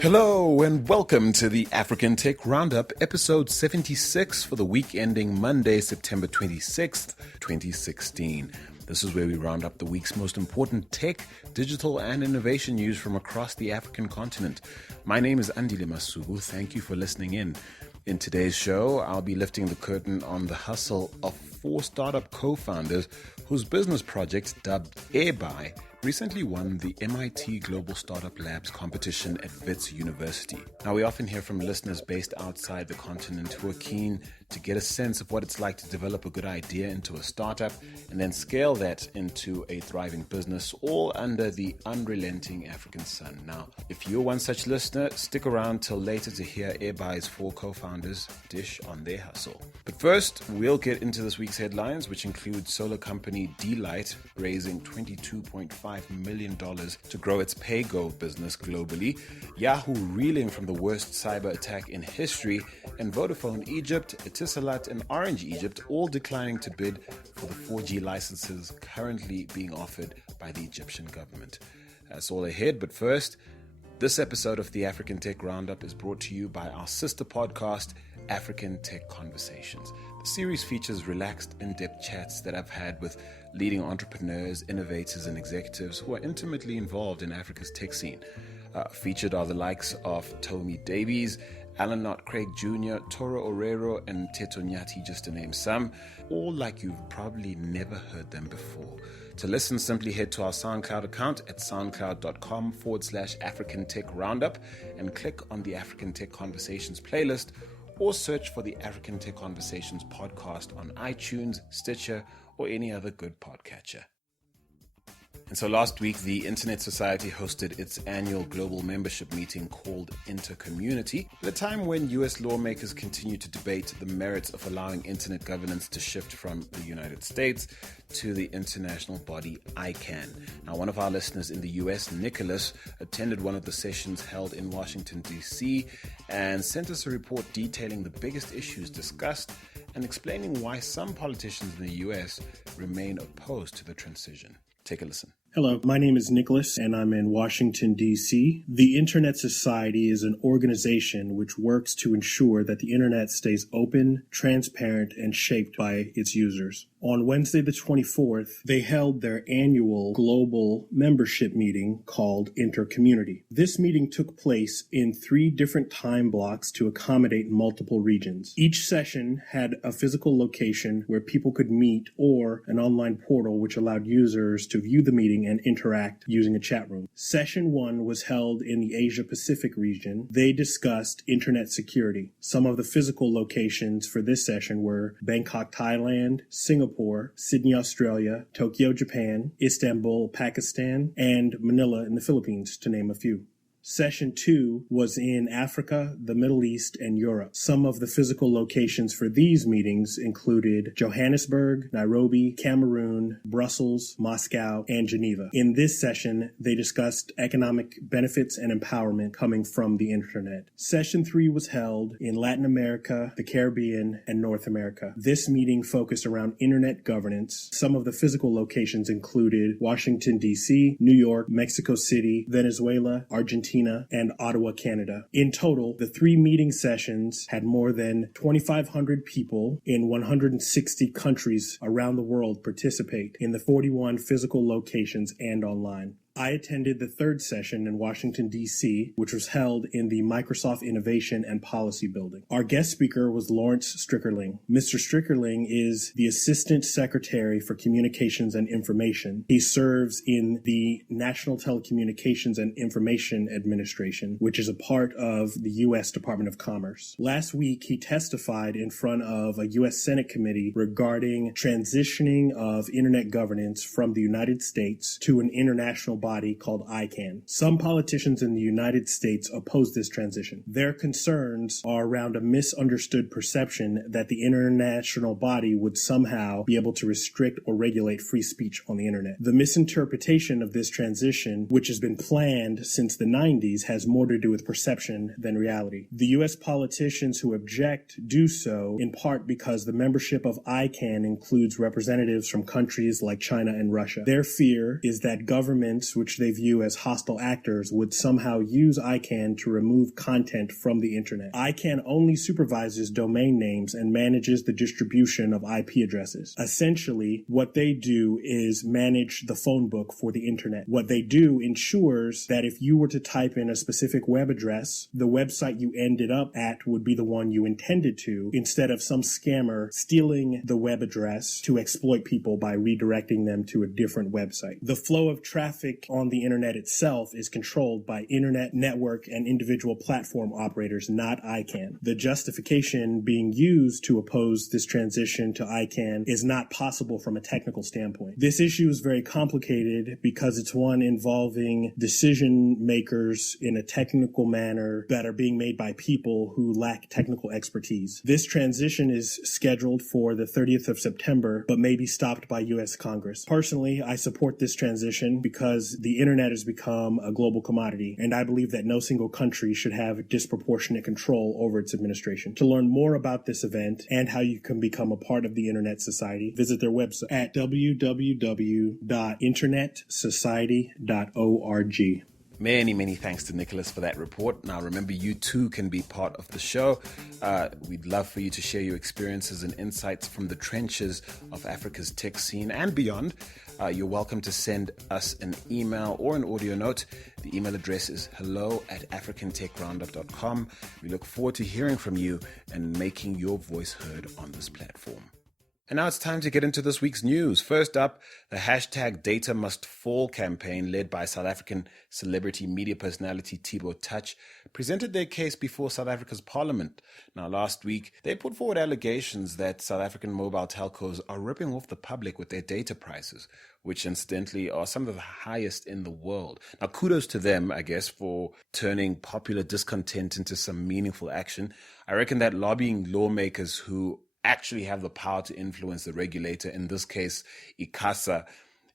Hello and welcome to the African Tech Roundup, episode 76 for the week ending Monday, September 26th, 2016. This is where we round up the week's most important tech, digital, and innovation news from across the African continent. My name is Andile Masubu. Thank you for listening in. In today's show, I'll be lifting the curtain on the hustle of 4 startup co-founders whose business project, dubbed Airbuy, recently won the MIT Global Startup Labs competition at Wits University. Now, we often hear from listeners based outside the continent who are keen to get a sense of what it's like to develop a good idea into a startup and then scale that into a thriving business, all under the unrelenting African sun. Now, if you're one such listener, stick around till later to hear Airbuy's 4 co-founders dish on their hustle. But first, we'll get into this week's headlines, which include solar company D.Light raising $22.5 million to grow its PayGo business globally, Yahoo reeling from the worst cyber attack in history, and Vodafone Egypt, Etisalat, and Orange Egypt all declining to bid for the 4G licenses currently being offered by the Egyptian government. That's all ahead, but first, this episode of the African Tech Roundup is brought to you by our sister podcast, African Tech Conversations. The series features relaxed, in-depth chats that I've had with leading entrepreneurs, innovators, and executives who are intimately involved in Africa's tech scene. Featured are the likes of Tomi Davies, Alan Knott Craig Jr., Toro Orero, and Teto Nyati, just to name some, all like you've probably never heard them before. To listen, simply head to our SoundCloud account at soundcloud.com/African Tech Roundup and click on the African Tech Conversations playlist, or search for the African Tech Conversations podcast on iTunes, Stitcher, or any other good podcatcher. And so last week, the Internet Society hosted its annual global membership meeting called Intercommunity, at a time when US lawmakers continue to debate the merits of allowing internet governance to shift from the United States to the international body ICANN. Now, one of our listeners in the US, Nicholas, attended one of the sessions held in Washington, D.C., and sent us a report detailing the biggest issues discussed and explaining why some politicians in the US remain opposed to the transition. Take a listen. Hello, my name is Nicholas, and I'm in Washington, D.C. The Internet Society is an organization which works to ensure that the Internet stays open, transparent, and shaped by its users. On Wednesday the 24th, they held their annual global membership meeting called Intercommunity. This meeting took place in 3 different time blocks to accommodate multiple regions. Each session had a physical location where people could meet or an online portal which allowed users to view the meeting and interact using a chat room. Session 1 was held in the Asia Pacific region. They discussed internet security. Some of the physical locations for this session were Bangkok, Thailand, Singapore, Sydney, Australia, Tokyo, Japan, Istanbul, Pakistan, and Manila in the Philippines, to name a few. Session 2 was in Africa, the Middle East, and Europe. Some of the physical locations for these meetings included Johannesburg, Nairobi, Cameroon, Brussels, Moscow, and Geneva. In this session, they discussed economic benefits and empowerment coming from the Internet. Session 3 was held in Latin America, the Caribbean, and North America. This meeting focused around Internet governance. Some of the physical locations included Washington, D.C., New York, Mexico City, Venezuela, Argentina, and Ottawa, Canada. In total, the 3 meeting sessions had more than 2,500 people in 160 countries around the world participate in the 41 physical locations and online. I attended the 3rd session in Washington, D.C., which was held in the Microsoft Innovation and Policy Building. Our guest speaker was Lawrence Strickerling. Mr. Strickerling is the Assistant Secretary for Communications and Information. He serves in the National Telecommunications and Information Administration, which is a part of the U.S. Department of Commerce. Last week, he testified in front of a U.S. Senate committee regarding transitioning of Internet governance from the United States to an international body called ICANN. Some politicians in the United States oppose this transition. Their concerns are around a misunderstood perception that the international body would somehow be able to restrict or regulate free speech on the internet. The misinterpretation of this transition, which has been planned since the 90s, has more to do with perception than reality. The U.S. politicians who object do so in part because the membership of ICANN includes representatives from countries like China and Russia. Their fear is that governments, which they view as hostile actors, would somehow use ICANN to remove content from the internet. ICANN only supervises domain names and manages the distribution of IP addresses. Essentially, what they do is manage the phone book for the internet. What they do ensures that if you were to type in a specific web address, the website you ended up at would be the one you intended to, instead of some scammer stealing the web address to exploit people by redirecting them to a different website. The flow of traffic on the internet itself is controlled by internet network and individual platform operators, not ICANN. The justification being used to oppose this transition to ICANN is not possible from a technical standpoint. This issue is very complicated because it's one involving decision makers in a technical manner that are being made by people who lack technical expertise. This transition is scheduled for the 30th of September, but may be stopped by U.S. Congress. Personally, I support this transition because the internet has become a global commodity, and I believe that no single country should have disproportionate control over its administration. To learn more about this event and how you can become a part of the Internet Society, visit their website at www.internetsociety.org. Many thanks to Nicholas for that report. Now, remember, you too can be part of the show. We'd love for you to share your experiences and insights from the trenches of Africa's tech scene and beyond. You're welcome to send us an email or an audio note. The email address is hello@africantechroundup.com. We look forward to hearing from you and making your voice heard on this platform. And now it's time to get into this week's news. First up, the hashtag Data Must Fall campaign led by South African celebrity media personality Thibaut Touch presented their case before South Africa's parliament. Now, last week, they put forward allegations that South African mobile telcos are ripping off the public with their data prices, which incidentally are some of the highest in the world. Now, kudos to them, I guess, for turning popular discontent into some meaningful action. I reckon that lobbying lawmakers who actually have the power to influence the regulator, in this case, ICASA,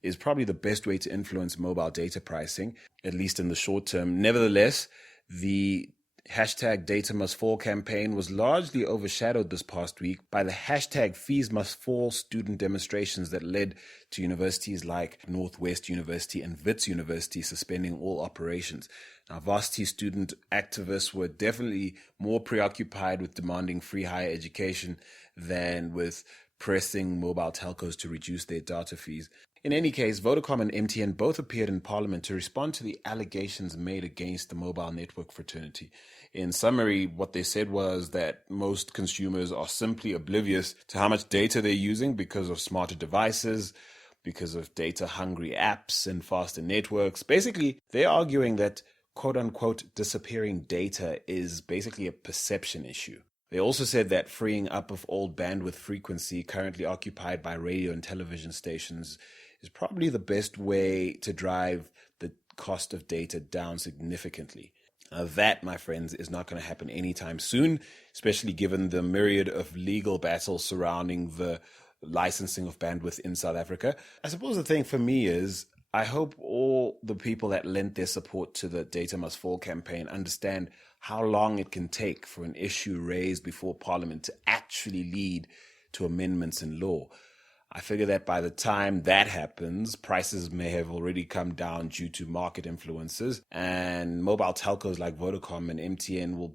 is probably the best way to influence mobile data pricing, at least in the short term. Nevertheless, the hashtag Data Must Fall campaign was largely overshadowed this past week by the hashtag Fees Must Fall student demonstrations that led to universities like Northwest University and Wits University suspending all operations. Now, varsity student activists were definitely more preoccupied with demanding free higher education than with pressing mobile telcos to reduce their data fees. In any case, Vodacom and MTN both appeared in Parliament to respond to the allegations made against the mobile network fraternity. In summary, what they said was that most consumers are simply oblivious to how much data they're using because of smarter devices, because of data-hungry apps and faster networks. Basically, they're arguing that quote-unquote disappearing data is basically a perception issue. They also said that freeing up of old bandwidth frequency currently occupied by radio and television stations is probably the best way to drive the cost of data down significantly. That, my friends, is not going to happen anytime soon, especially given the myriad of legal battles surrounding the licensing of bandwidth in South Africa. I suppose the thing for me is I hope all the people that lent their support to the Data Must Fall campaign understand how long it can take for an issue raised before Parliament to actually lead to amendments in law. I figure that by the time that happens, prices may have already come down due to market influences, and mobile telcos like Vodacom and MTN will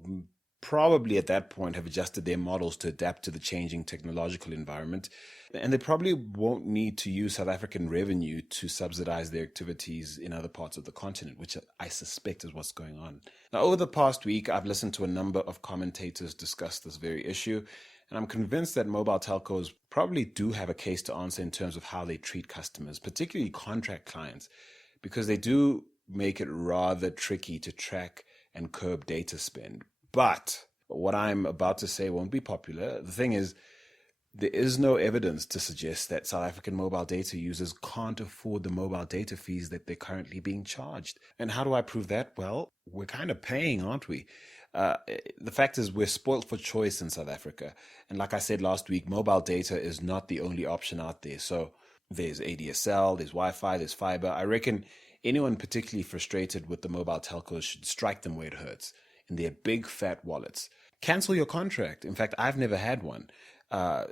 probably at that point have adjusted their models to adapt to the changing technological environment. And they probably won't need to use South African revenue to subsidize their activities in other parts of the continent, which I suspect is what's going on. Now, over the past week, I've listened to a number of commentators discuss this very issue, and I'm convinced that mobile telcos probably do have a case to answer in terms of how they treat customers, particularly contract clients, because they do make it rather tricky to track and curb data spend. But what I'm about to say won't be popular. The thing is, There is no evidence to suggest that South African mobile data users can't afford the mobile data fees that they're currently being charged. And how do I prove that? Well, we're kind of paying, aren't we? The fact is we're spoilt for choice in South Africa. And like I said last week, mobile data is not the only option out there. So there's ADSL, there's Wi-Fi, there's fiber. I reckon anyone particularly frustrated with the mobile telcos should strike them where it hurts, in their big fat wallets. Cancel your contract. In fact, I've never had one.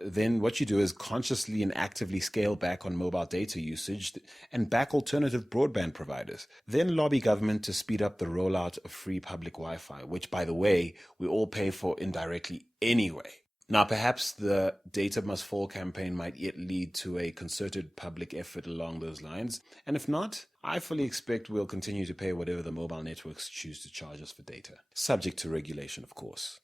Then what you do is consciously and actively scale back on mobile data usage and back alternative broadband providers. Then lobby government to speed up the rollout of free public Wi-Fi, which, by the way, we all pay for indirectly anyway. Now, perhaps the Data Must Fall campaign might yet lead to a concerted public effort along those lines. And if not, I fully expect we'll continue to pay whatever the mobile networks choose to charge us for data, subject to regulation, of course.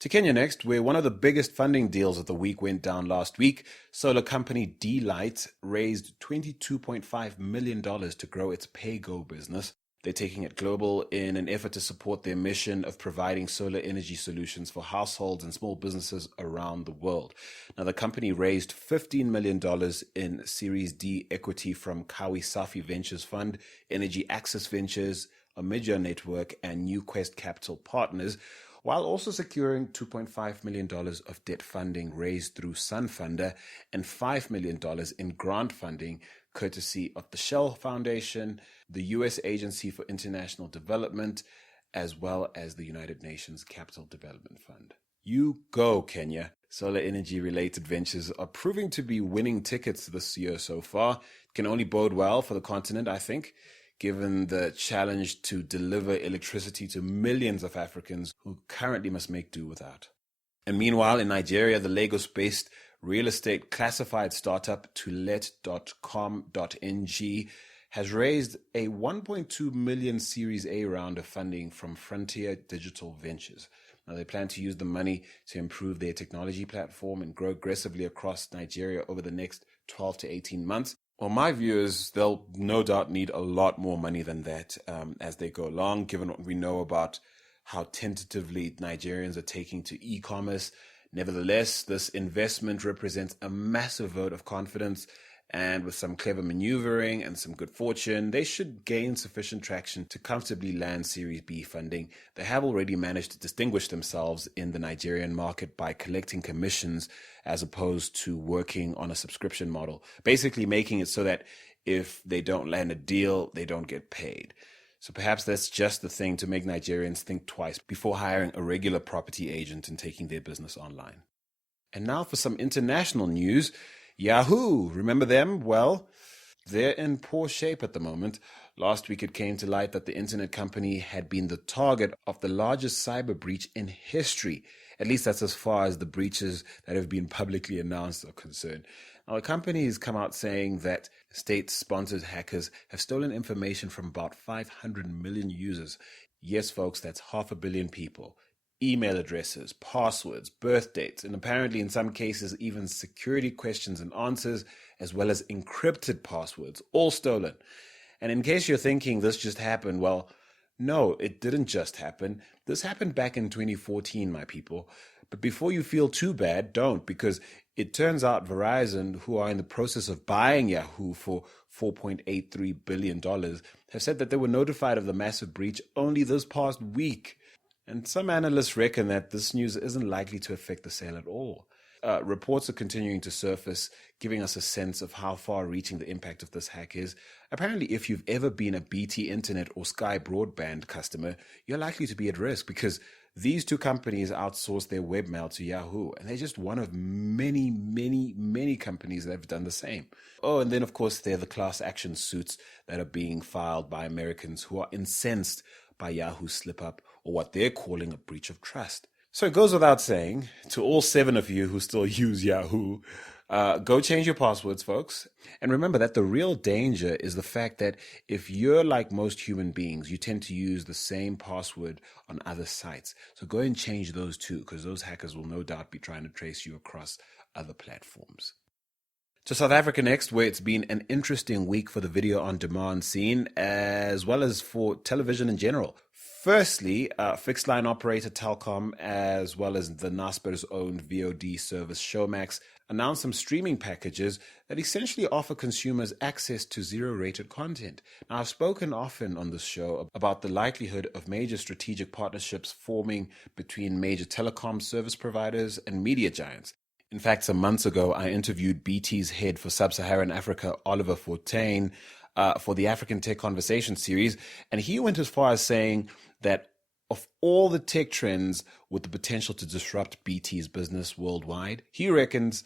To Kenya next, where one of the biggest funding deals of the week went down last week. Solar company D.Light raised $22.5 million to grow its PayGo business. They're taking it global in an effort to support their mission of providing solar energy solutions for households and small businesses around the world. Now, the company raised $15 million in Series D equity from Kawi Safi Ventures Fund, Energy Access Ventures, Omidja Network, and New Quest Capital Partners, while also securing $2.5 million of debt funding raised through Sunfunder and $5 million in grant funding courtesy of the Shell Foundation, the U.S. Agency for International Development, as well as the United Nations Capital Development Fund. You go, Kenya. Solar energy-related ventures are proving to be winning tickets this year so far. It can only bode well for the continent, I think, given the challenge to deliver electricity to millions of Africans who currently must make do without. And meanwhile, in Nigeria, the Lagos-based real estate classified startup tolet.com.ng has raised a 1.2 million Series A round of funding from Frontier Digital Ventures. Now, they plan to use the money to improve their technology platform and grow aggressively across Nigeria over the next 12 to 18 months. Well, my view is they'll no doubt need a lot more money than that as they go along, given what we know about how tentatively Nigerians are taking to e-commerce. Nevertheless, this investment represents a massive vote of confidence, and with some clever maneuvering and some good fortune, they should gain sufficient traction to comfortably land Series B funding. They have already managed to distinguish themselves in the Nigerian market by collecting commissions as opposed to working on a subscription model, basically making it so that if they don't land a deal, they don't get paid. So perhaps that's just the thing to make Nigerians think twice before hiring a regular property agent and taking their business online. And now for some international news. Yahoo! Remember them? Well, they're in poor shape at the moment. Last week it came to light that the internet company had been the target of the largest cyber breach in history. At least that's as far as the breaches that have been publicly announced are concerned. Now, the company has come out saying that state-sponsored hackers have stolen information from about 500 million users. Yes, folks, that's 500 million people. Email addresses, passwords, birth dates, and apparently in some cases even security questions and answers, as well as encrypted passwords, all stolen. And in case you're thinking this just happened, well, no, it didn't just happen. This happened back in 2014, my people. But before you feel too bad, don't, because it turns out Verizon, who are in the process of buying Yahoo for $4.83 billion, have said that they were notified of the massive breach only this past week. And some analysts reckon that this news isn't likely to affect the sale at all. Reports are continuing to surface, giving us a sense of how far-reaching the impact of this hack is. Apparently, if you've ever been a BT Internet or Sky Broadband customer, you're likely to be at risk because these two companies outsource their webmail to Yahoo, and they're just one of many, many, many companies that have done the same. Oh, and then, of course, there are the class action suits that are being filed by Americans who are incensed by Yahoo's slip-up, or what they're calling a breach of trust. So it goes without saying, to all 7 of you who still use Yahoo, go change your passwords, folks. And remember that the real danger is the fact that if you're like most human beings, you tend to use the same password on other sites. So go and change those too, because those hackers will no doubt be trying to trace you across other platforms. To South Africa next, where it's been an interesting week for the video on demand scene, as well as for television in general. Firstly, fixed line operator Telkom, as well as the Naspers owned VOD service Showmax, announced some streaming packages that essentially offer consumers access to zero-rated content. Now, I've spoken often on this show about the likelihood of major strategic partnerships forming between major telecom service providers and media giants. In fact, some months ago, I interviewed BT's head for Sub-Saharan Africa, Oliver Fortain, for the African Tech Conversation series, and he went as far as saying that of all the tech trends with the potential to disrupt BT's business worldwide, he reckons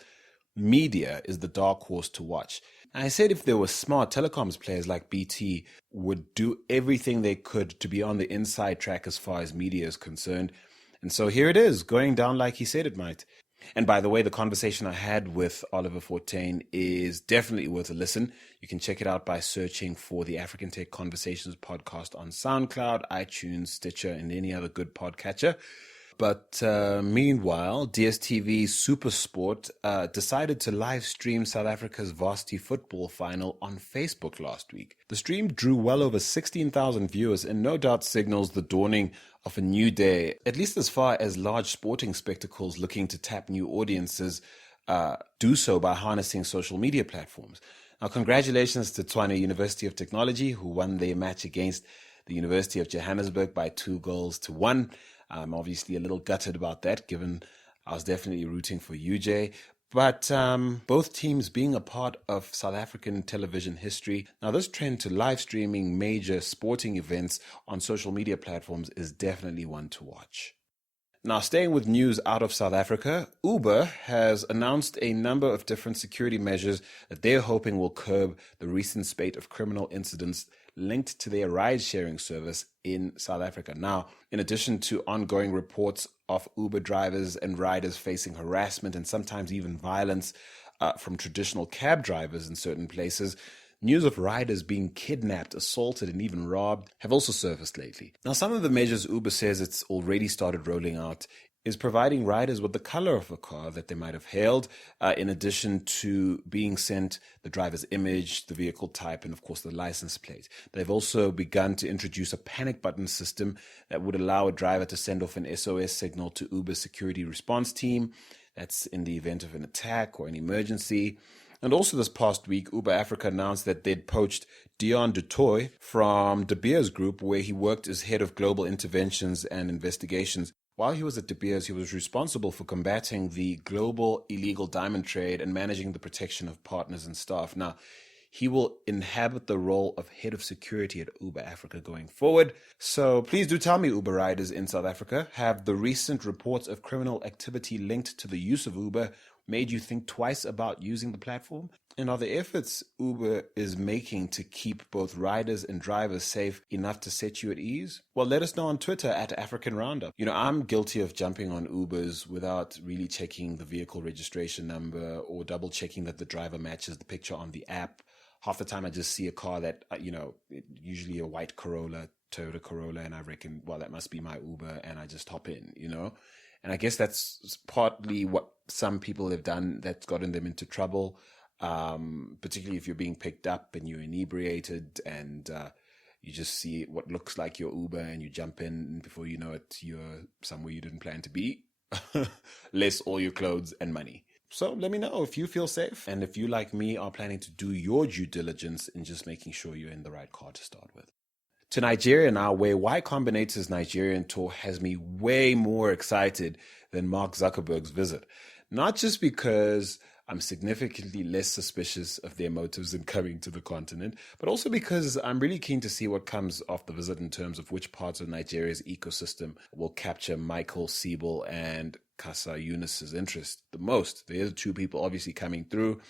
media is the dark horse to watch. And I said if there were smart telecoms players like BT would do everything they could to be on the inside track as far as media is concerned. And so here it is, going down like he said it might. And by the way, the conversation I had with Oliver Fortain is definitely worth a listen. You can check it out by searching for the African Tech Conversations podcast on SoundCloud, iTunes, Stitcher, and any other good podcatcher. But meanwhile, DSTV Supersport decided to live stream South Africa's varsity football final on Facebook last week. The stream drew well over 16,000 viewers and no doubt signals the dawning of a new day, at least as far as large sporting spectacles looking to tap new audiences do so by harnessing social media platforms. Now, congratulations to Tshwane University of Technology, who won their match against the University of Johannesburg by 2-1. I'm obviously a little gutted about that, given I was definitely rooting for UJ. But both teams being a part of South African television history. Now, this trend to live streaming major sporting events on social media platforms is definitely one to watch. Now, staying with news out of South Africa, Uber has announced a number of different security measures that they're hoping will curb the recent spate of criminal incidents linked to their ride-sharing service in South Africa. Now, in addition to ongoing reports of Uber drivers and riders facing harassment and sometimes even violence from traditional cab drivers in certain places, news of riders being kidnapped, assaulted, and even robbed have also surfaced lately. Now, some of the measures Uber says it's already started rolling out is providing riders with the color of a car that they might have hailed, in addition to being sent the driver's image, the vehicle type, and of course the license plate. They've also begun to introduce a panic button system that would allow a driver to send off an SOS signal to Uber's security response team. That's in the event of an attack or an emergency. And also this past week, Uber Africa announced that they'd poached Dion du Toit from De Beers Group, where he worked as head of global interventions and investigations. While he was at De Beers, he was responsible for combating the global illegal diamond trade and managing the protection of partners and staff. Now, he will inhabit the role of head of security at Uber Africa going forward. So please do tell me, Uber riders in South Africa, have the recent reports of criminal activity linked to the use of Uber made you think twice about using the platform? And are the efforts Uber is making to keep both riders and drivers safe enough to set you at ease? Well, let us know on Twitter at African Roundup. You know, I'm guilty of jumping on Ubers without really checking the vehicle registration number or double checking that the driver matches the picture on the app. Half the time I just see a car that, usually a white Corolla, Toyota Corolla, and I reckon, well, that must be my Uber, and I just hop in, And I guess that's partly what some people have done that's gotten them into trouble, particularly if you're being picked up and you're inebriated and you just see what looks like your Uber and you jump in, and before you know it, you're somewhere you didn't plan to be, less all your clothes and money. So let me know if you feel safe and if you, like me, are planning to do your due diligence in just making sure you're in the right car to start with. To Nigeria now, where Y Combinator's Nigerian tour has me way more excited than Mark Zuckerberg's visit. Not just because I'm significantly less suspicious of their motives in coming to the continent, but also because I'm really keen to see what comes off the visit in terms of which parts of Nigeria's ecosystem will capture Michael Siebel and Kasa Yunus's interest the most. They're the two people obviously coming through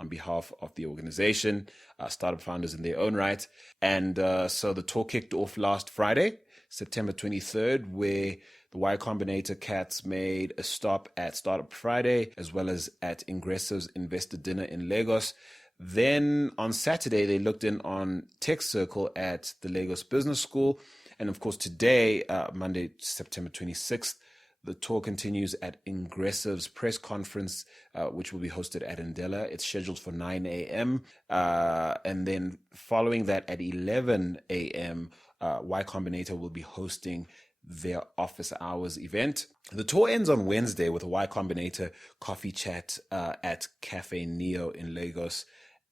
on behalf of the organization, startup founders in their own right. And so the tour kicked off last Friday, September 23rd, where the Y Combinator cats made a stop at Startup Friday, as well as at Ingressive's Investor Dinner in Lagos. Then on Saturday, they looked in on Tech Circle at the Lagos Business School. And of course, today, Monday, September 26th, the tour continues at Ingressive's press conference, which will be hosted at Ndela. It's scheduled for 9 a.m. And then following that at 11 a.m., Y Combinator will be hosting their office hours event. The tour ends on Wednesday with a Y Combinator coffee chat at Cafe Neo in Lagos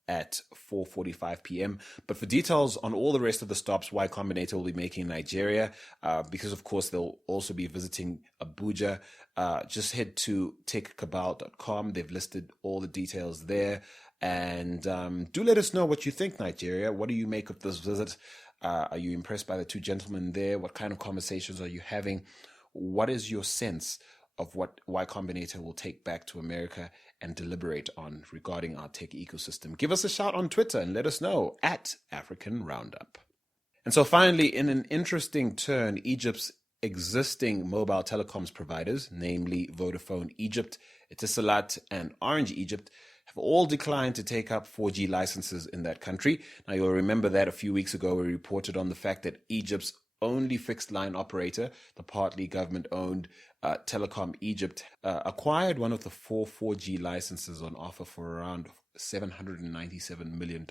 at 4:45 p.m. But for details on all the rest of the stops Y Combinator will be making in Nigeria, because of course they'll also be visiting Abuja, just head to techcabal.com. They've listed all the details there. And do let us know what you think, Nigeria. What do you make of this visit? Are you impressed by the two gentlemen there? What kind of conversations are you having? What is your sense of what Y Combinator will take back to America and deliberate on regarding our tech ecosystem? Give us a shout on Twitter and let us know at African Roundup. And so finally, in an interesting turn, Egypt's existing mobile telecoms providers, namely Vodafone Egypt, Etisalat, and Orange Egypt, have all declined to take up 4G licenses in that country. Now, you'll remember that a few weeks ago we reported on the fact that Egypt's only fixed line operator, the partly government-owned Telecom Egypt, acquired one of the 4G licenses on offer for around $797 million.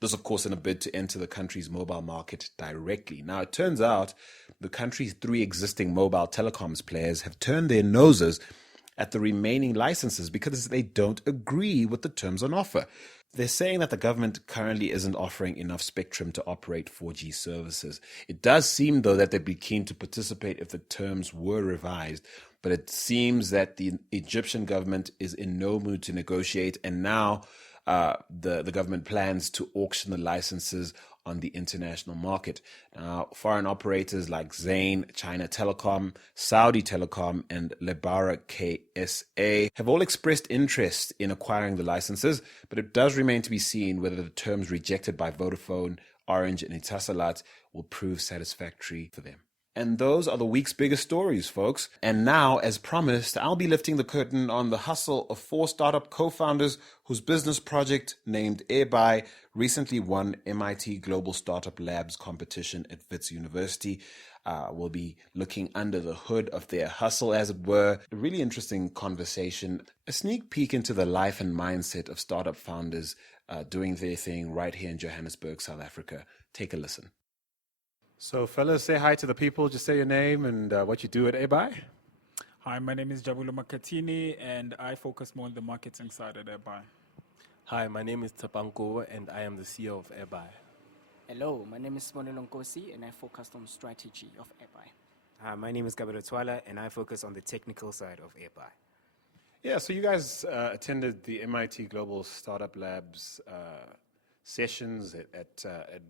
This, of course, in a bid to enter the country's mobile market directly. Now, it turns out the country's three existing mobile telecoms players have turned their noses at the remaining licenses because they don't agree with the terms on offer. They're saying that the government currently isn't offering enough spectrum to operate 4G services. It does seem, though, that they'd be keen to participate if the terms were revised, but it seems that the Egyptian government is in no mood to negotiate, and now the government plans to auction the licenses on the international market. Now, foreign operators like Zain, China Telecom, Saudi Telecom, and Lebara KSA have all expressed interest in acquiring the licenses, but it does remain to be seen whether the terms rejected by Vodafone, Orange, and Etisalat will prove satisfactory for them. And those are the week's biggest stories, folks. And now, as promised, I'll be lifting the curtain on the hustle of 4 startup co-founders whose business project, named Airbuy, recently won MIT Global Startup Labs competition at Wits University. We'll be looking under the hood of their hustle, as it were. A really interesting conversation, a sneak peek into the life and mindset of startup founders doing their thing right here in Johannesburg, South Africa. Take a listen. So, fellas, say hi to the people. Just say your name and what you do at Airbuy. Hi, my name is Jabulo Makatini, and I focus more on the marketing side at Airbuy. Hi, my name is Tapanko, and I am the CEO of Airbuy. Hello, my name is Monelong Kosi, and I focus on strategy of Airbuy. Hi, my name is Gabriel Twala, and I focus on the technical side of Airbuy. Yeah, so you guys attended the MIT Global Startup Labs sessions at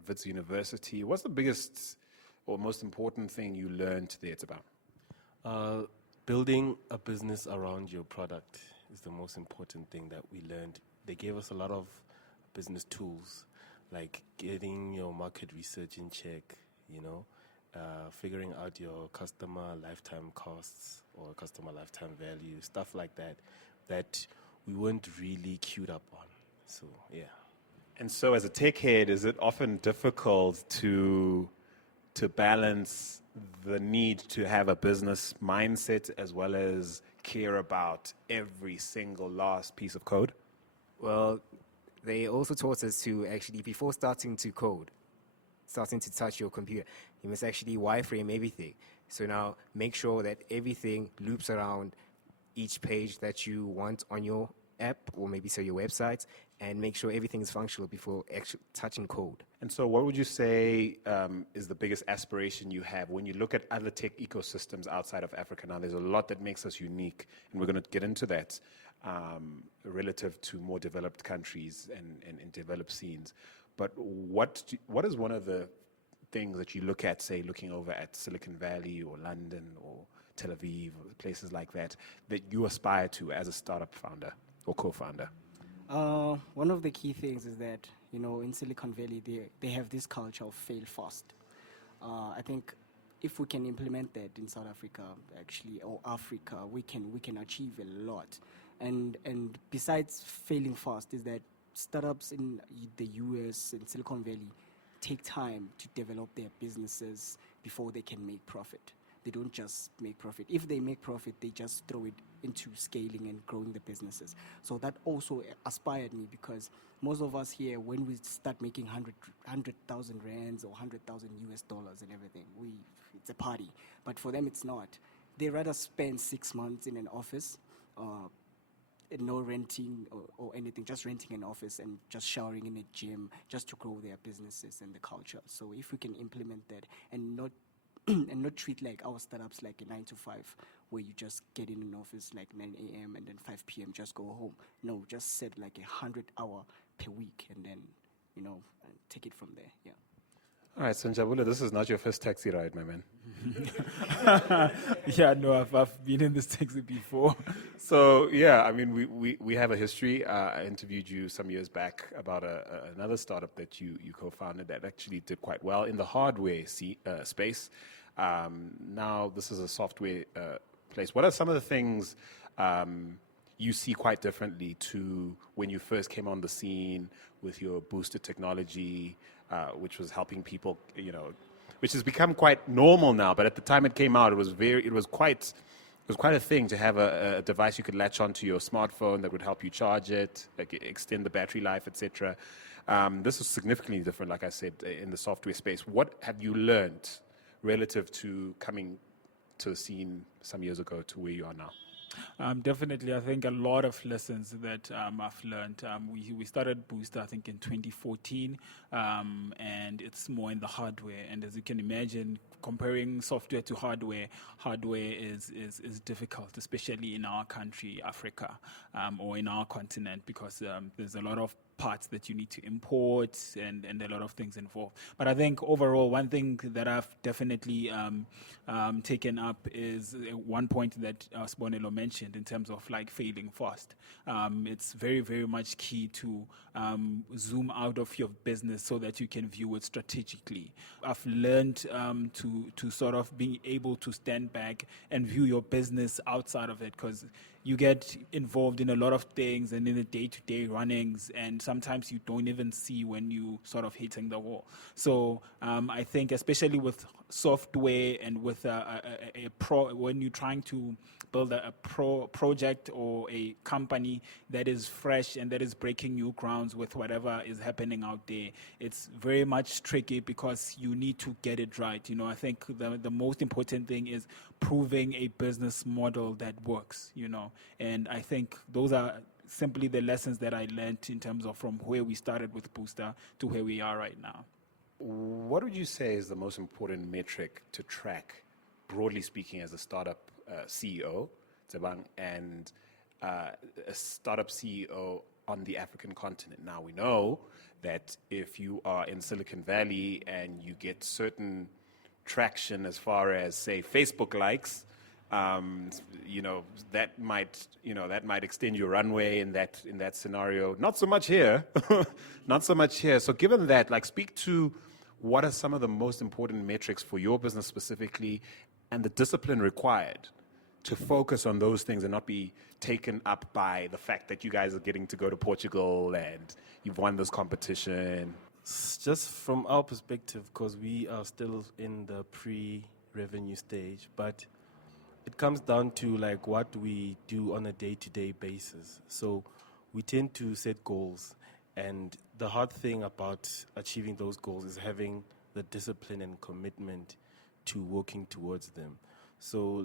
Wits University. What's the biggest or most important thing you learned there about? Building a business around your product is the most important thing that we learned. They gave us a lot of business tools, like getting your market research in check, figuring out your customer lifetime costs or customer lifetime value, stuff like that we weren't really queued up on. So, yeah. And so as a tech head, is it often difficult to balance the need to have a business mindset as well as care about every single last piece of code? Well, they also taught us to actually, before starting to code, starting to touch your computer, you must actually wireframe everything. So now make sure that everything loops around each page that you want on your app or maybe your website, and make sure everything is functional before actually touching code. And so what would you say is the biggest aspiration you have when you look at other tech ecosystems outside of Africa? Now, there's a lot that makes us unique, and we're going to get into that relative to more developed countries and developed scenes. But what is one of the things that you look at, say, looking over at Silicon Valley or London or Tel Aviv or places like that you aspire to as a startup founder or co-founder? One of the key things is that, in Silicon Valley, they have this culture of fail fast. I think if we can implement that in South Africa, actually, or Africa, we can achieve a lot. And besides failing fast, is that startups in the US and Silicon Valley take time to develop their businesses before they can make profit. they don't just make profit. If they make profit, they just throw it into scaling and growing the businesses. So that also inspired me, because most of us here, when we start making 100,000 rands or 100,000 US dollars and everything, it's a party. But for them, it's not. They rather spend 6 months in an office, no renting or anything, just renting an office and just showering in a gym just to grow their businesses and the culture. So if we can implement that and not and not treat like our startups like a 9 to 5, where you just get in an office like 9 a.m. and then 5 p.m. just go home. No, just set like 100-hour per week and then, take it from there. Yeah. All right, so Njabula, this is not your first taxi ride, my man. Yeah, no, I've been in this taxi before. So, yeah, I mean, we have a history. I interviewed you some years back about another startup that you co-founded that actually did quite well in the hardware space. Now, this is a software place. What are some of the things you see quite differently to when you first came on the scene with your booster technology, which was helping people, which has become quite normal now, but at the time it came out, it was quite a thing to have a device you could latch onto your smartphone that would help you charge it, like extend the battery life, etc. This is significantly different, like I said, in the software space. What have you learned relative to coming to the scene some years ago to where you are now? Definitely, I think a lot of lessons that I've learned. We started Booster, I think, in 2014, and it's more in the hardware. And as you can imagine, comparing software to hardware is difficult, especially in our country, Africa, or in our continent, because there's a lot of parts that you need to import and a lot of things involved. But I think overall, one thing that I've definitely taken up is one point that Sibonelo mentioned in terms of like failing fast. It's very, very much key to zoom out of your business so that you can view it strategically. I've learned to sort of being able to stand back and view your business outside of it, because you get involved in a lot of things and in the day-to-day runnings, and sometimes you don't even see when you sort of hitting the wall. So I think especially with software and with when you're trying to build a project or a company that is fresh and that is breaking new grounds with whatever is happening out there, it's very much tricky because you need to get it right. I think the most important thing is proving a business model that works, and I think those are simply the lessons that I learned in terms of from where we started with Booster to where we are right now. What would you say is the most important metric to track, broadly speaking, as a startup CEO, Tsebang, and a startup CEO on the African continent? Now, we know that if you are in Silicon Valley and you get certain traction as far as, say, Facebook likes, that might extend your runway in that scenario. Not so much here. Not so much here. So given that, speak to what are some of the most important metrics for your business specifically, and the discipline required to focus on those things and not be taken up by the fact that you guys are getting to go to Portugal and you've won this competition. Just from our perspective, because we are still in the pre-revenue stage, but it comes down to what we do on a day-to-day basis. So we tend to set goals, and the hard thing about achieving those goals is having the discipline and commitment to working towards them. So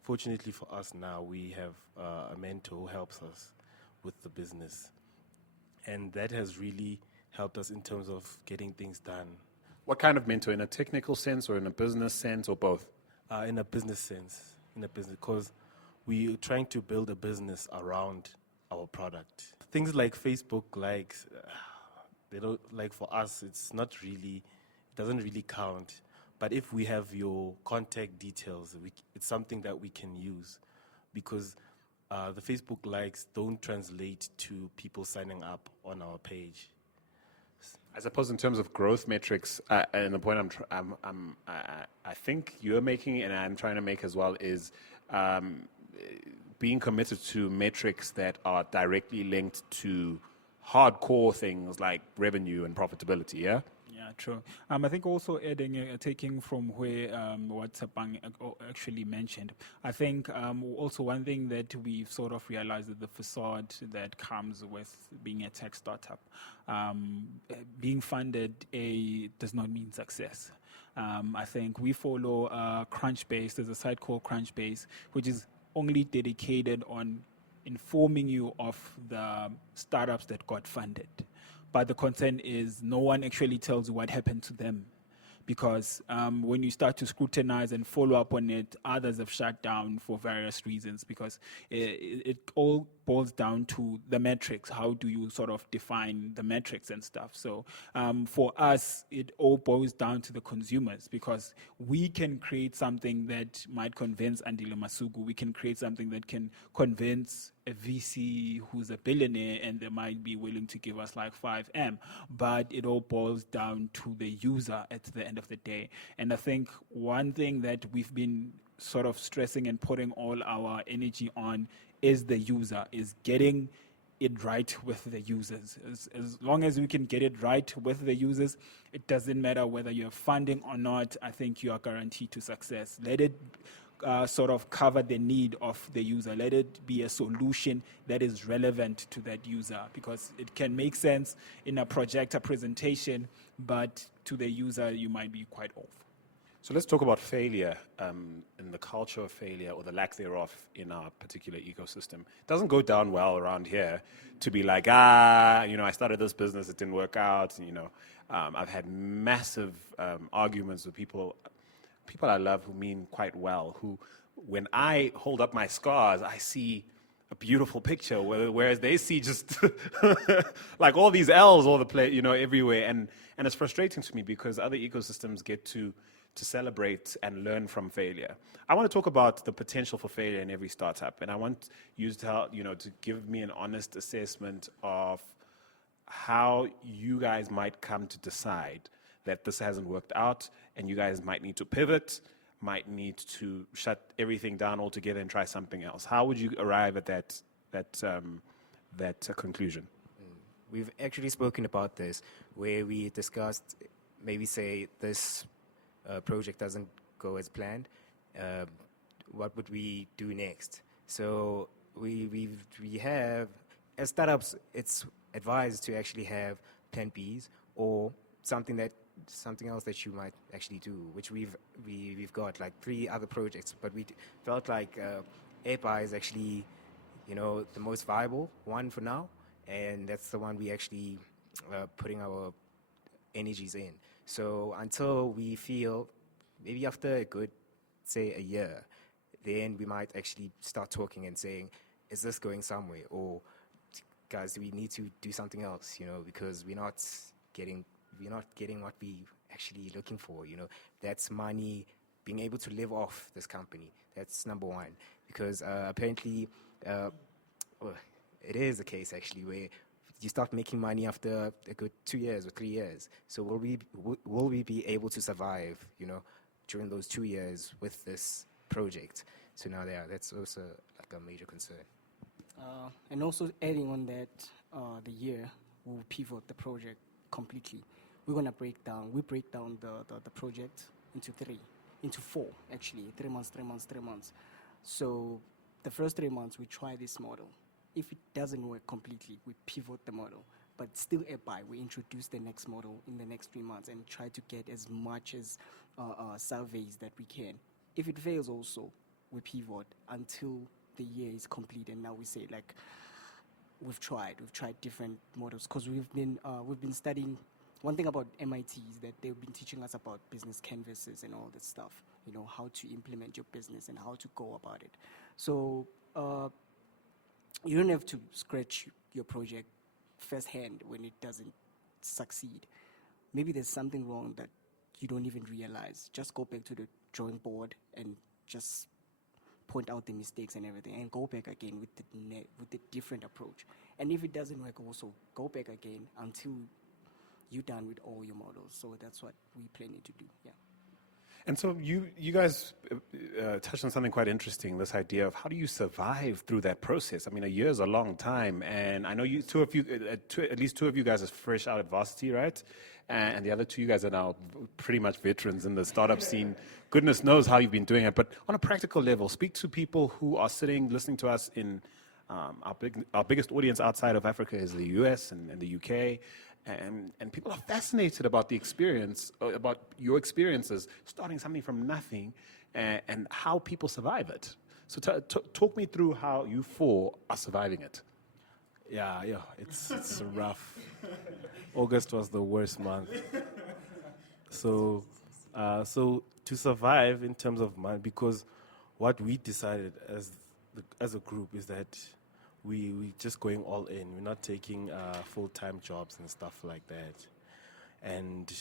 fortunately for us now, we have a mentor who helps us with the business, and that has really helped us in terms of getting things done. What kind of mentor? In a technical sense or in a business sense, or both? In a business sense. Because we're trying to build a business around our product. Things like Facebook likes, they don't, for us, it's not really, it doesn't really count. But if we have your contact details, it's something that we can use, because the Facebook likes don't translate to people signing up on our page. I suppose in terms of growth metrics, and the point I think you're making and I'm trying to make as well is being committed to metrics that are directly linked to hardcore things like revenue and profitability. Yeah. Yeah, Yeah, true. I think also adding, taking from where what Sapang actually mentioned, I think also one thing that we've sort of realized is the facade that comes with being a tech startup. Being funded does not mean success. I think we follow Crunchbase. There's a site called Crunchbase, which is only dedicated on informing you of the startups that got funded. But the concern is no one actually tells you what happened to them. Because when you start to scrutinize and follow up on it, others have shut down for various reasons. Because it all boils down to the metrics. How do you sort of define the metrics and stuff? So for us, it all boils down to the consumers. Because we can create something that might convince Andile Masuku. We can create something that can convince a VC who's a billionaire, and they might be willing to give us like 5M. But it all boils down to the user at the end of the day. And I think one thing that we've been sort of stressing and putting all our energy on is the user, is getting it right with the users. As long as we can get it right with the users, it doesn't matter whether you have funding or not. I think you are guaranteed to success. Let it sort of cover the need of the user. Let it be a solution that is relevant to that user, because it can make sense in a projector presentation, but to the user, you might be quite off. So let's talk about failure and the culture of failure, or the lack thereof, in our particular ecosystem. It doesn't go down well around here to be like, I started this business, it didn't work out. I've had massive arguments with people I love who mean quite well, who, when I hold up my scars, I see a beautiful picture, whereas they see just like all these L's all the place, everywhere. And it's frustrating to me, because other ecosystems get to celebrate and learn from failure. I want to talk about the potential for failure in every startup, and I want you to give me an honest assessment of how you guys might come to decide that this hasn't worked out, and you guys might need to pivot, might need to shut everything down altogether and try something else. How would you arrive at that conclusion? We've actually spoken about this, where we discussed, maybe say this project doesn't go as planned, what would we do next? So we have, as startups, it's advised to actually have plan Bs, or something else that you might actually do, which we've got like 3 other projects, but we felt like AirBuy is actually, the most viable one for now, and that's the one we actually putting our energies in. So until we feel, maybe after a good, say, a year, then we might actually start talking and saying, is this going somewhere? Or, guys, do we need to do something else, because we're not getting what we actually looking for, That's money, being able to live off this company. That's number one. Because apparently, it is a case actually where you start making money after a good 2 years or 3 years. So will we be able to survive, during those 2 years with this project? So now that's also like a major concern. And also adding on that, the year will pivot the project completely. We're gonna break down the project into 4 actually, 3 months. So the first 3 months we try this model. If it doesn't work completely, we pivot the model. But still AirBuy, we introduce the next model in the next 3 months and try to get as much as surveys that we can. If it fails also, we pivot until the year is complete, and now we say like, we've tried different models, because we've been studying. One thing about MIT is that they've been teaching us about business canvases and all that stuff, how to implement your business and how to go about it. So you don't have to scratch your project firsthand when it doesn't succeed. Maybe there's something wrong that you don't even realize. Just go back to the drawing board and just point out the mistakes and everything, and go back again with the different approach. And if it doesn't work, also go back again until you're done with all your models. So that's what we're planning to do. Yeah. And so you guys touched on something quite interesting, this idea of how do you survive through that process? I mean, a year is a long time, and I know at least two of you guys are fresh out of varsity, right? And the other two, you guys are now pretty much veterans in the startup scene. Goodness knows how you've been doing it, but on a practical level, speak to people who are sitting, listening to us in our biggest audience outside of Africa is the US and the UK. And people are fascinated about the experience, about your experiences, starting something from nothing, and how people survive it. So talk me through how you four are surviving it. Yeah, it's rough. August was the worst month. So to survive in terms of money, because what we decided as a group is that we just going all in. We're not taking full-time jobs and stuff like that. And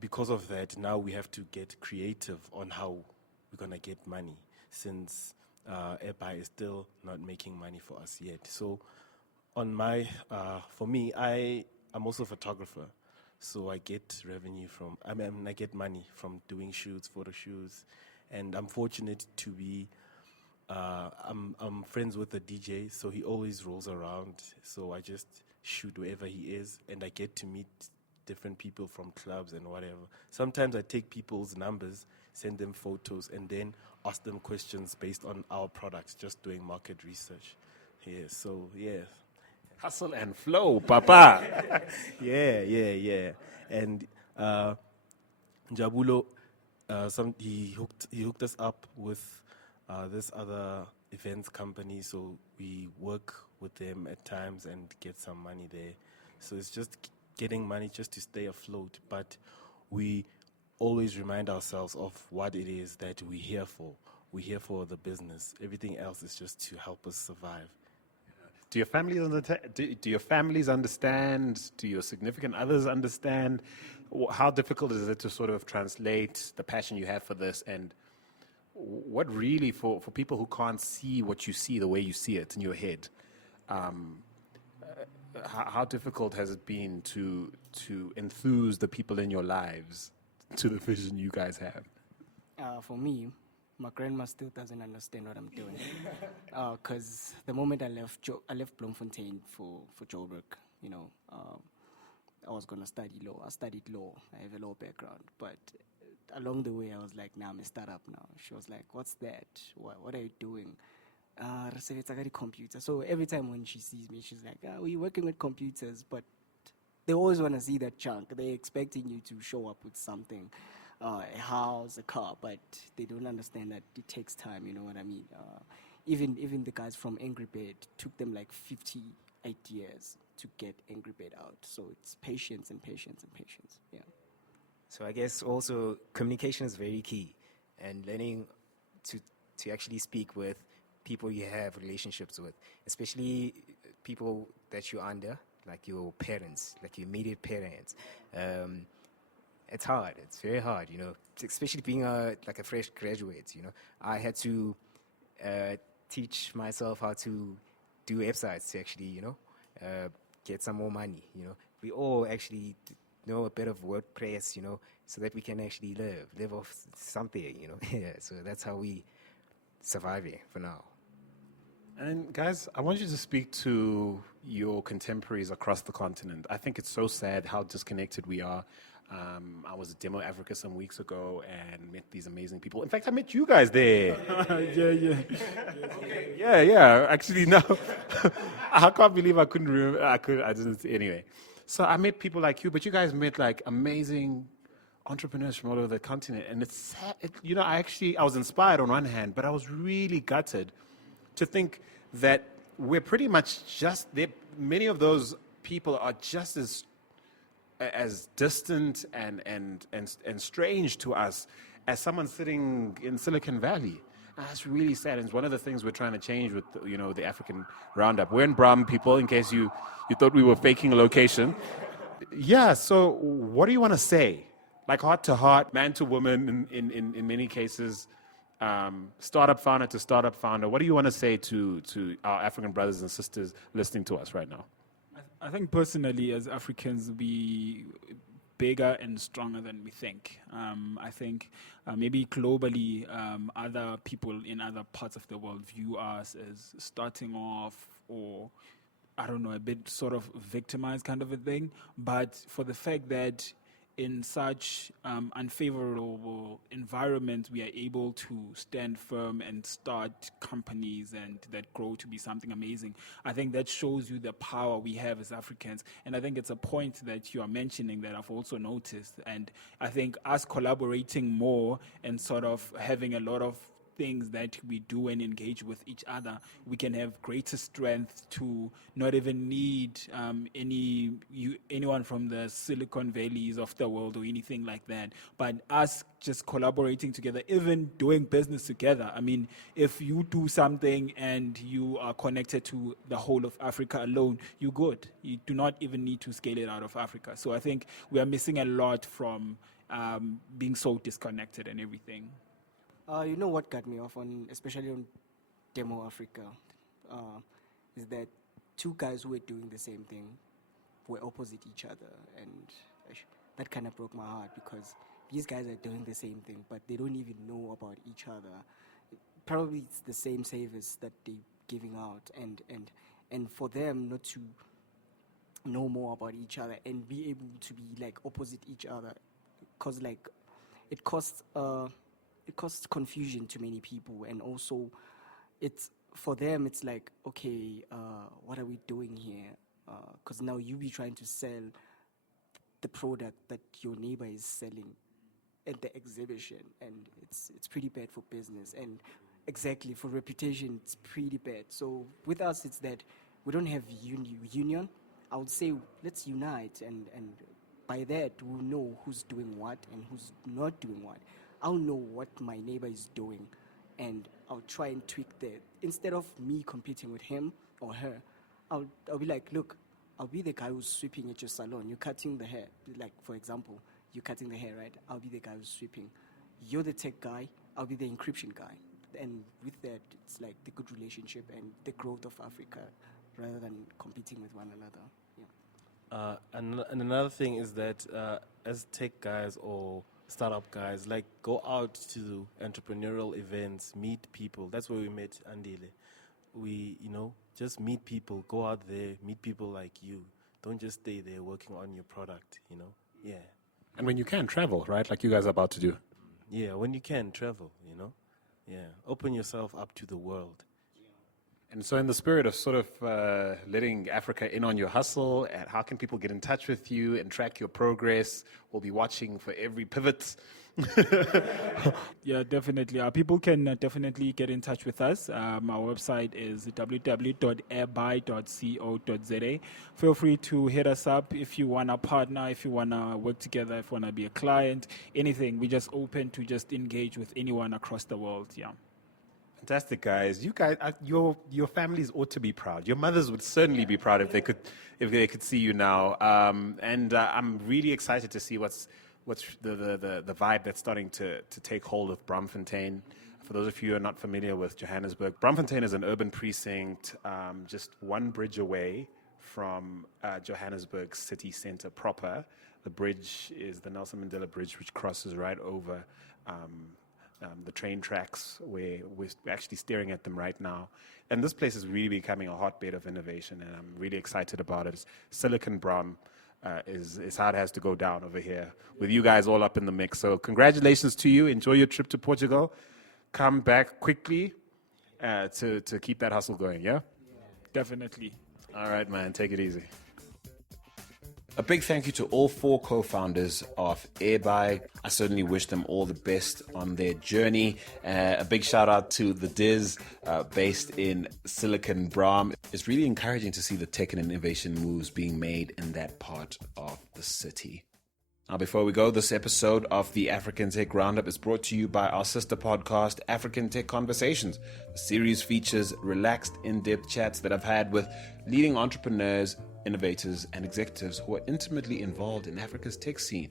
because of that, now we have to get creative on how we're going to get money, since Ebai is still not making money for us yet. So for me, I'm also a photographer. So I get revenue I get money from doing shoots, photo shoots. And I'm fortunate to be I'm friends with the DJ, so he always rolls around. So I just shoot wherever he is, and I get to meet different people from clubs and whatever. Sometimes I take people's numbers, send them photos, and then ask them questions based on our products, just doing market research. Yeah, so yeah. Hustle and flow, papa. Yeah. And Jabulo, he hooked us up with this other events company, so we work with them at times and get some money there. So it's just getting money just to stay afloat, but we always remind ourselves of what it is that we're here for. We're here for the business. Everything else is just to help us survive. Do your families understand? Do your significant others understand? How difficult is it to sort of translate the passion you have for this, and what really, for people who can't see what you see the way you see it in your head, how difficult has it been to enthuse the people in your lives to the vision you guys have? For me, my grandma still doesn't understand what I'm doing. Because the moment I left Bloemfontein for Joburg, I was going to study law. I studied law. I have a law background. But along the way, I was like, nah, I'm a startup now. She was like, what's that? What are you doing? It's a computer. So every time when she sees me, she's like, we're working with computers, but they always want to see that chunk. They're expecting you to show up with something, a house, a car, but they don't understand that it takes time, you know what I mean? Even the guys from Angry Bird took them like 58 years to get Angry Bird out. So it's patience and patience and patience, yeah. So I guess also communication is very key, and learning to actually speak with people you have relationships with, especially people that you're under, like your parents, like your immediate parents. It's hard. It's very hard, especially being like a fresh graduate. I had to teach myself how to do websites to actually, get some more money. We all actually know a bit of WordPress, so that we can actually live off something, Yeah, so that's how we surviving for now. And guys, I want you to speak to your contemporaries across the continent. I think it's so sad how disconnected we are. I was at Demo Africa some weeks ago and met these amazing people. In fact, I met you guys there. Yeah. Actually, no. I can't believe I couldn't remember. I didn't. Anyway. So I met people like you, but you guys met like amazing entrepreneurs from all over the continent. And it's sad. I was inspired on one hand, but I was really gutted to think that we're pretty much just there. Many of those people are just as distant and strange to us as someone sitting in Silicon Valley. And that's really sad. And it's one of the things we're trying to change with the African Roundup. We're in Bram, people, in case you thought we were faking a location. Yeah, so what do you want to say? Like heart to heart, man to woman in many cases, startup founder to startup founder. What do you want to say to our African brothers and sisters listening to us right now? I think personally, as Africans, we bigger and stronger than we think. I think maybe globally, other people in other parts of the world view us as starting off, or I don't know, a bit sort of victimized kind of a thing. But for the fact that in such unfavorable environments, we are able to stand firm and start companies and that grow to be something amazing. I think that shows you the power we have as Africans. And I think it's a point that you are mentioning that I've also noticed. And I think us collaborating more and sort of having a lot of things that we do and engage with each other, we can have greater strength to not even need anyone from the Silicon Valleys of the world or anything like that. But us just collaborating together, even doing business together. I mean, if you do something and you are connected to the whole of Africa alone, you're good. You do not even need to scale it out of Africa. So I think we are missing a lot from being so disconnected and everything. You know what got me off on, especially on Demo Africa, is that two guys who were doing the same thing were opposite each other, and that kind of broke my heart because these guys are doing the same thing, but they don't even know about each other. Probably it's the same service that they're giving out, and for them not to know more about each other and be able to be like opposite each other, because like it costs confusion to many people, and also it's for them it's like, okay, what are we doing here? Because now you be trying to sell the product that your neighbor is selling at the exhibition, and it's pretty bad for business, and exactly for reputation it's pretty bad. So with us it's that we don't have union. I would say let's unite, and by that we'll know who's doing what and who's not doing what. I'll know what my neighbor is doing, and I'll try and tweak that. Instead of me competing with him or her, I'll be like, look, I'll be the guy who's sweeping at your salon. You're cutting the hair. Like, for example, you're cutting the hair, right? I'll be the guy who's sweeping. You're the tech guy. I'll be the encryption guy. And with that, it's like the good relationship and the growth of Africa rather than competing with one another. Yeah. And another thing is that as tech guys or startup guys, like, go out to entrepreneurial events, meet people. That's where we met Andile. We, just meet people, go out there, meet people like you. Don't just stay there working on your product, Yeah. And when you can, travel, right? Like you guys are about to do. Yeah, when you can, travel, Yeah. Open yourself up to the world. And so in the spirit of sort of letting Africa in on your hustle, and how can people get in touch with you and track your progress? We'll be watching for every pivot. Yeah, definitely. People can definitely get in touch with us. Our website is www.airbuy.co.za. Feel free to hit us up if you want to partner, if you want to work together, if you want to be a client, anything. We're just open to just engage with anyone across the world. Yeah. Fantastic, guys! You guys, your families ought to be proud. Your mothers would certainly be proud if they could see you now. And I'm really excited to see what's the vibe that's starting to take hold of Braamfontein. For those of you who are not familiar with Johannesburg, Braamfontein is an urban precinct just one bridge away from Johannesburg city center proper. The bridge is the Nelson Mandela Bridge, which crosses right over the train tracks, where we're actually staring at them right now. And this place is really becoming a hotbed of innovation, and I'm really excited about it. Silicon Braam is how it has to go down over here, with you guys all up in the mix. So congratulations to you. Enjoy your trip to Portugal. Come back quickly to keep that hustle going, yeah? Definitely. All right, man. Take it easy. A big thank you to all 4 co-founders of Airbuy. I certainly wish them all the best on their journey. A big shout out to the Diz based in Silicon Braam. It's really encouraging to see the tech and innovation moves being made in that part of the city. Now, before we go, this episode of the African Tech Roundup is brought to you by our sister podcast, African Tech Conversations. The series features relaxed, in-depth chats that I've had with leading entrepreneurs, innovators, and executives who are intimately involved in Africa's tech scene.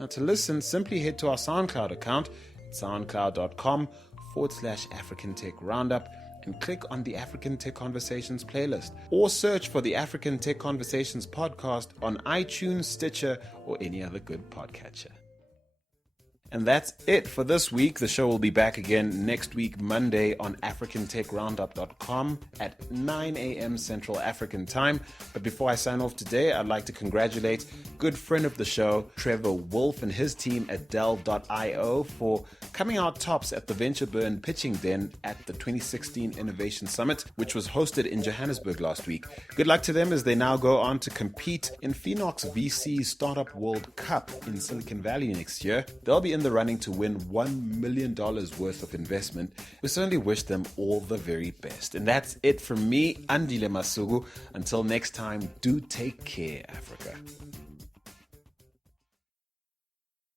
Now, to listen, simply head to our SoundCloud account at soundcloud.com/African Tech Roundup. and click on the African Tech Conversations playlist, or search for the African Tech Conversations podcast on iTunes, Stitcher, or any other good podcatcher. And that's it for this week. The show will be back again next week, Monday, on AfricanTechRoundup.com at 9 a.m. Central African Time. But before I sign off today, I'd like to congratulate good friend of the show, Trevor Wolf, and his team at Dell.io for coming out tops at the Venture Burn Pitching Den at the 2016 Innovation Summit, which was hosted in Johannesburg last week. Good luck to them as they now go on to compete in Phoenix VC's Startup World Cup in Silicon Valley next year. They'll be in the running to win $1 million worth of investment. We certainly wish them all the very best. And that's it from me, Andile Masugu. Until next time, do take care, Africa.